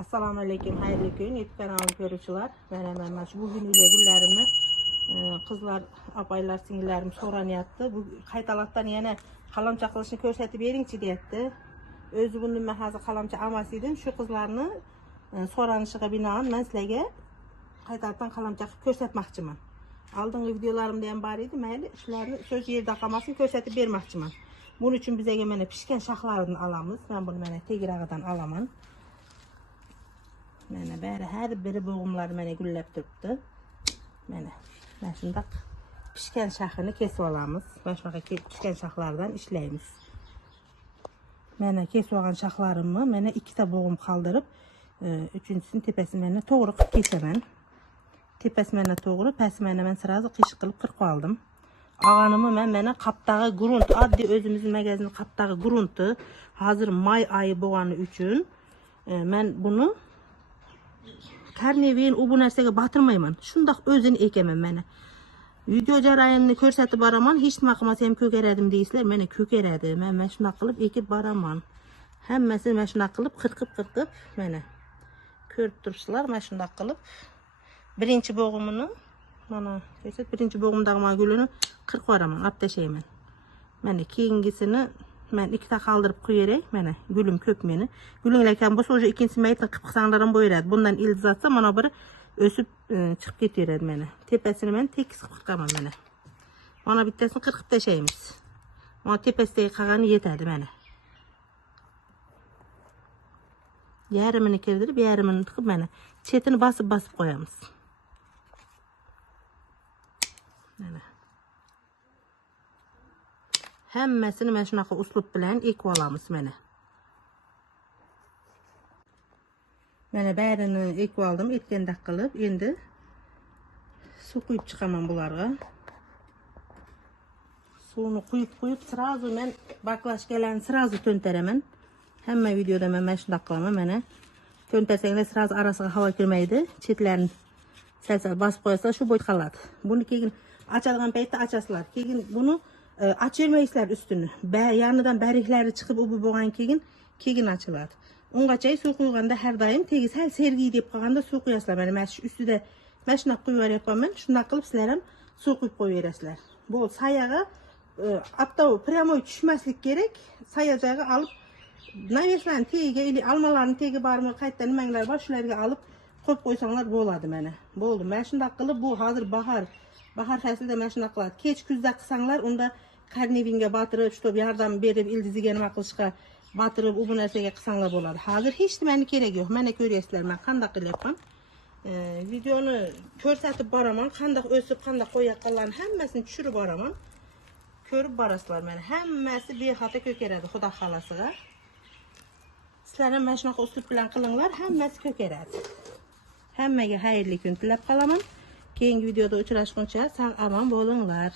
Assalamu alaykum, hayırlı gün. YouTube kanalını görücüler. Ben bugün ile güllerimi kızlar, abaylar, singillerim soran yattı. Bu kaytalattan yine kalamça kılışını körsətib berinçi deyətdi. Özü bunun mən hazır kalamça amasıydım. Şu kızlarını soranışığa binaen mən sizlərə kaytalattan kalamça körsətməkçimən. Aldığım videolarımda yan var idi. Mən işlərini söz yerdə qalmasını körsətib verməkçimən. Bunun üçün bizə mənə pişkən şaxlarını alamız. Mən bunu mənə tegirağıdan alamam. Mənə bəri hər biri boğumları mənə gülləb durubdu. Mən şimdi pişkən şaxını kesib alamız. Başmağa pişkən şaxlardan işləyimiz. Mənə kesib alan şaxlarımı mənə 2 də boğum qaldırıb, üçüncüsünün tepəsi mənə toğru kesəmən. Tepəsi mənə toğru, pəsi mənə mən sırası qışıq qılıb qırq aldım. Ağanımı mənə qapdağı grunt, addi özümüzün məgəzinin qapdağı gruntu, hazır may ayı boğanı üçün mən bunu karneviyin bu nərsəyə batırmayman. Şundaq özünü ekəməm mənə. Video jarayını körsətib baraman, heç maqmasam kök ərədim deyirslər, mənə kök ərədi. Mən şundaq qılıb ekib baraman. Həmməsini mən şundaq qılıb qırqıb mənə körüb duruşlar. Mən şundaq qılıb birinci boğumunu birinci boğumdağıma gülünü 40 varaman, abdəşəyim mən. Mənə keyingisini mən 2 də qaldırıb qoyaraq, mənə gülüm kök məni. Gülünlərkən bu soğucu ikincisi məyitlə qıpqısanlarım boyarad. Bundan ildiz atsa, mana biri ösüb çıxıb getirad mənə. Tepəsini mən tek sıxıb qırqamam mənə. Mana bittəsini qırqıb dəşəyimiz. Mana tepəsidəki qağanı yetədi mənə. Yarımını kirdirib, yarımını tıxıb mənə. Çetini basıb qoyamız. Mənə. Həmməsini mən şunaqa uslub bilən ekib alamız mənə. Mənə bərini ekib aldım, etkəndə qılıb, indi su quyub çıxamam bunlara. Suyunu quyub, sırazı mən baklaşkələrini sırazı töntərəmən. Həmmə videoda mən şundaq qılamam mənə. Töntərsəklə sırazı arasına hava girməydi. Çetlərini səl-səl basıb qoyasılar, şu boyut qaladı. Bunu kegin açadığın bəyətdə açasılar. Kegin bunu aç verməyislər üstünü. Yanıdan bərikləri çıxıb bu boğan kegin açıladı. Onqaçayı su qoyğanda hər daim tegiz həl sergiyi deyib qalğanda su qoyasılar. Mənə üstüdə məşinaq qoyuvar yapam mən. Şundaq qılıb sizlərəm su qoyub qoyverəsilər. Bu sayağa hatta pryamoy düşməslik gerek. Sayacağı alıb naveslərin tegi, almaların tegi barmı, qaytdan nimənlər var, şularga alıb qoyub qoysanlar boladı mənə. Boldu. Mən şundaq qılıb bu hazır bahar fəsildə mən şundaq qıladı. Keç küzdə qısanlar, onda karnevinge batırıb, şutub yardım berib, ildizi gəlmə qılışqa batırıb, bu nərsəyə qısanlar boladı. Hazır heç də mənə gerek yox. Mənə görürsüzlər, mən qandaq yapam. Videonu körsətib baraman, qandaq ösüb, qandaq qoyaqlarının həmməsini düşürüb baraman. Körüb barasılar mənə. Həmməsi bexata kökərədi, xuda xalasıqa. Sizlərə mən şunaqa uslub bilən qılınlar, həmməsi kökərədi. Həmməyə hayırlı gün dilab qalaman. Keyingi videoda uçurashguncha sağ aman bo'linglar.